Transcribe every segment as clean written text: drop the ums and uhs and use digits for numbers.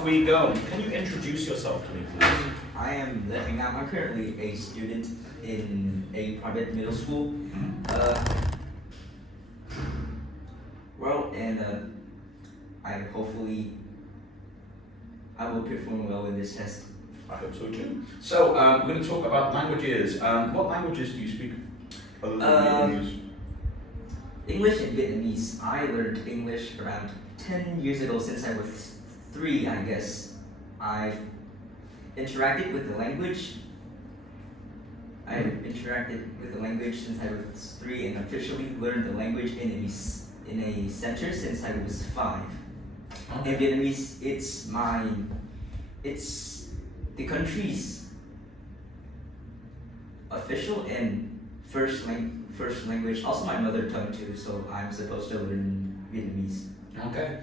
off we go. Can you introduce yourself to me, please? I am living out. I'm currently a student in a private middle school. I hopefully I will perform well in this test. I hope so too. So we're going to talk about languages. What languages do you speak other than Vietnamese? English and Vietnamese. I learned English around 10 years ago since I was 3, I guess. I've interacted with the language. I've interacted with the language since I was 3 and officially learned the language in a center since I was 5. Okay. In Vietnamese, it's the country's official and first language, also my mother tongue too, so I'm supposed to learn Vietnamese. Okay.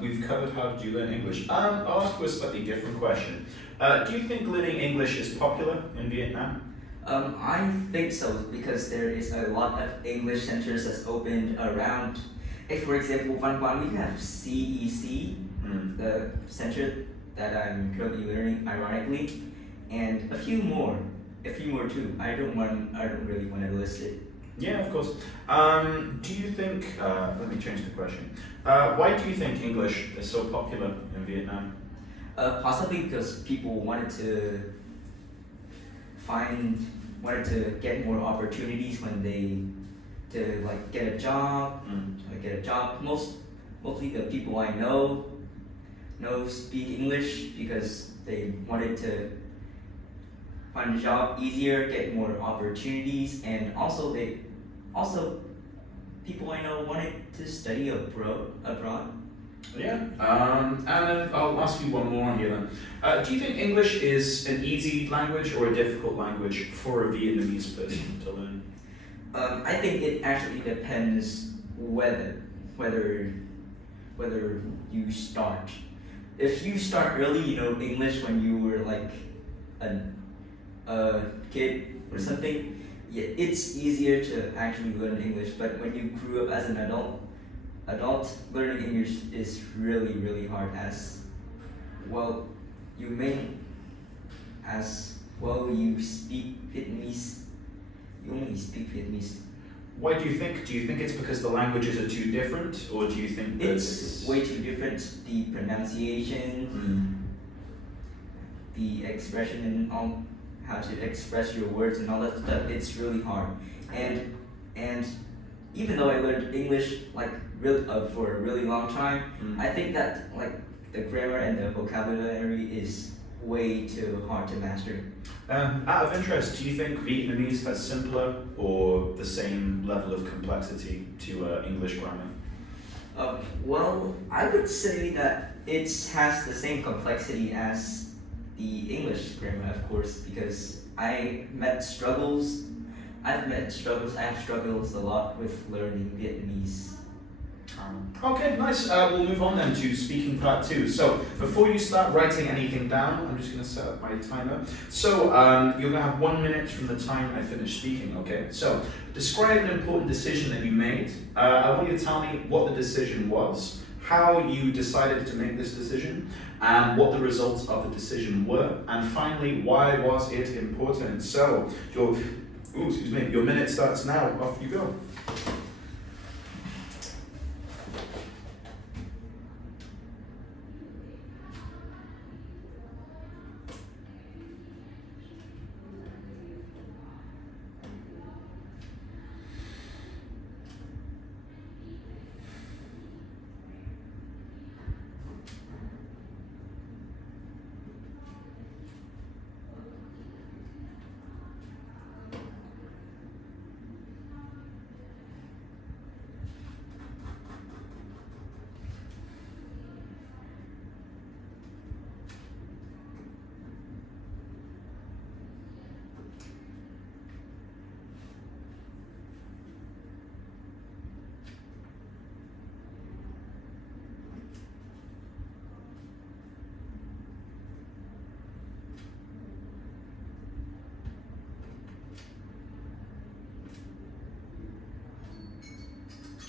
We've covered how did you learn English. I'll ask you a slightly different question. Do you think learning English is popular in Vietnam? I think so because there is a lot of English centers that's opened around. Like for example, Văn Quan, we have CEC, the center that I'm currently learning, ironically, and a few more too. I don't really want to list it. Yeah, of course. Do you think? Let me change the question. Why do you think English is so popular in Vietnam? Possibly because people wanted to get more opportunities when they get a job. Mostly the people I know speak English because they wanted to find a job easier, get more opportunities, and also people I know wanted to study abroad. Yeah. And then I'll ask you one more here then. Do you think English is an easy language or a difficult language for a Vietnamese person to learn? I think it actually depends whether you start. If you start early, you know English when you were like a kid or something, yeah, it's easier to actually learn English. But when you grew up as an adult learning English is really, really hard as well. You speak Vietnamese. You only speak Vietnamese. Why do you think? Do you think it's because the languages are too different, or do you think that It's way too different. The pronunciation, the expression, and all how to express your words and all that stuff. It's really hard. And even though I learned English for a really long time, I think that the grammar and the vocabulary is way too hard to master. Out of interest, do you think Vietnamese has simpler or the same level of complexity to English grammar? Well, I would say that it has the same complexity as the English grammar, of course, because I've met struggles. I have struggled a lot with learning Vietnameme. Okay, nice. We'll move on then to speaking part 2. So before you start writing anything down, I'm just going to set up my timer. So you're going to have 1 minute from the time I finish speaking, okay? So describe an important decision that you made. I want you to tell me what the decision was, how you decided to make this decision, and what the results of the decision were, and finally, why was it important? So your minute starts now. Off you go.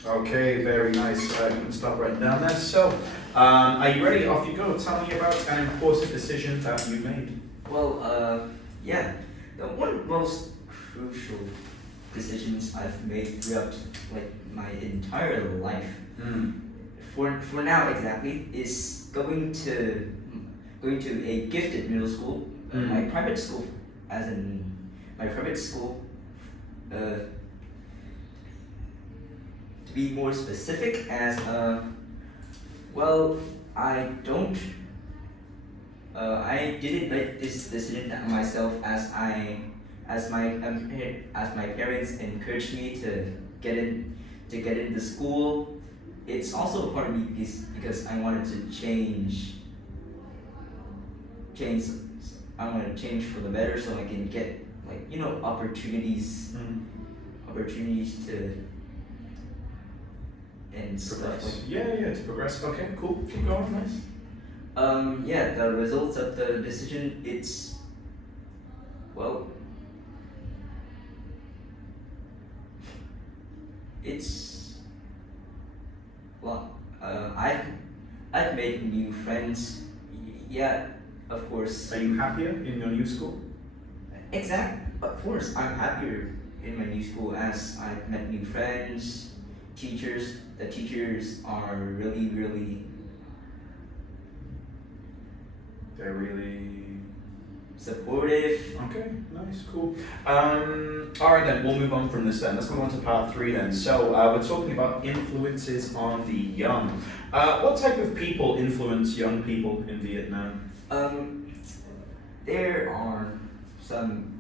Okay, very nice. You can stop right down there. So, Are you ready? Off you go. Tell me about an important decision that you made. Well, yeah, one of the most crucial decisions I've made throughout like my entire life, for now exactly, is going to a gifted middle school, my private school, as in my private school. To be more specific, as well, I don't. I didn't make this decision myself, as my parents encouraged me to get in the school. It's also a part of me because I wanted to change. I want to change for the better, so I can get opportunities to and stuff Progress. like. Yeah, to progress. Okay, cool. Keep going. Nice. Yeah, the results of the decision, it's, well, it's, well, I've made new friends. Yeah, of course. Are you happier in your new school? Of course, I'm happier in my new school, as I've met new friends, teachers. The teachers are really, really. They're really supportive. okay. Nice, cool. All right then, we'll move on from this then. Let's move on to part 3 then. So we're talking about influences on the young. What type of people influence young people in Vietnam? There are some,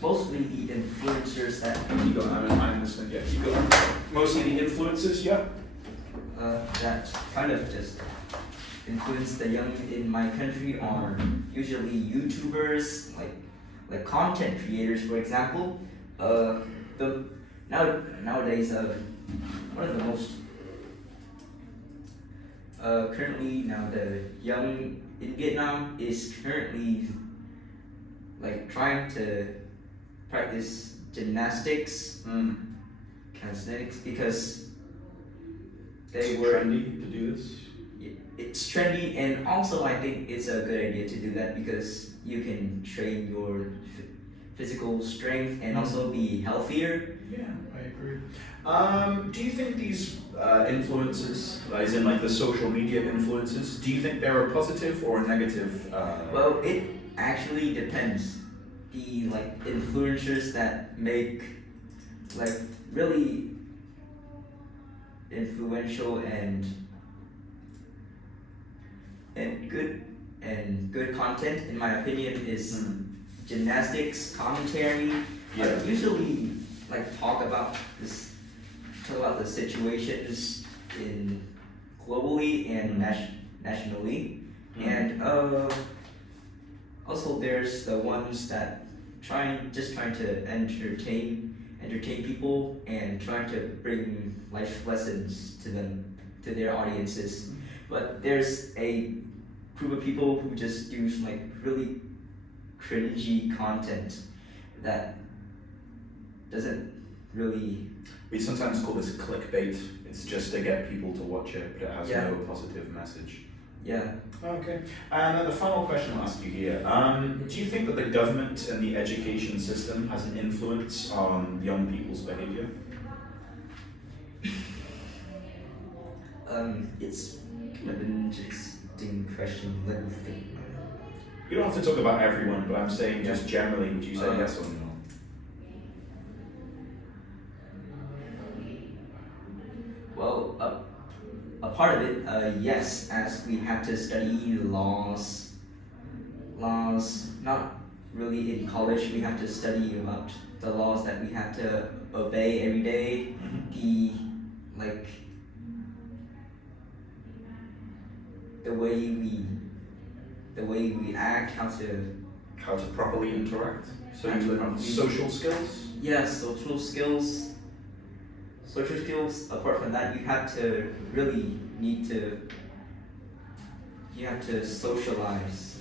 mostly the influencers that. You got. I'm listening. Yeah, you got. Mostly the influencers. Yeah. That kind of just influence the young in my country are usually YouTubers, like content creators, for example. Nowadays, one of the most currently now the young in Vietnam is currently trying to practice calisthenics, because It's trendy to do this. it's trendy, and also I think it's a good idea to do that because you can train your physical strength and also be healthier. Yeah, I agree. Do you think these influences, as in the social media influences, do you think they're a positive or a negative? Well, it actually depends. The influencers that make really influential and good content, in my opinion, is gymnastics commentary. Yeah. Usually talk about the situations in globally and nationally, and also there's the ones that trying to entertain people and trying to bring life lessons to their audiences. But there's a group of people who just do really cringy content that doesn't really. We sometimes call this clickbait. It's just to get people to watch it, but it has no positive message. Yeah. Okay. And then the final question I'll ask you here. Do you think that the government and the education system has an influence on young people's behavior? It's kind of an interesting question. Let me think. You don't have to talk about everyone, but I'm saying just generally, would you say yes or no? Well, a part of it, yes, as we have to study laws, not really in college, we have to study about the laws that we have to obey every day, the way we act, how to properly interact. So you learn social skills? Yes, social skills. Apart from that, you have to socialize.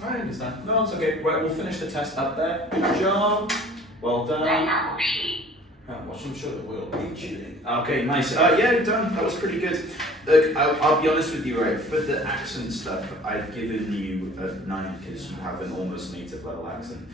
I understand. No, it's okay. Right, we'll finish the test up there. Good job. Well done. I'm sure it will. Okay, nice. Yeah, done. That was pretty good. Look, I'll be honest with you, right? For the accent stuff, I've given you a 9 because you have an almost native level accent.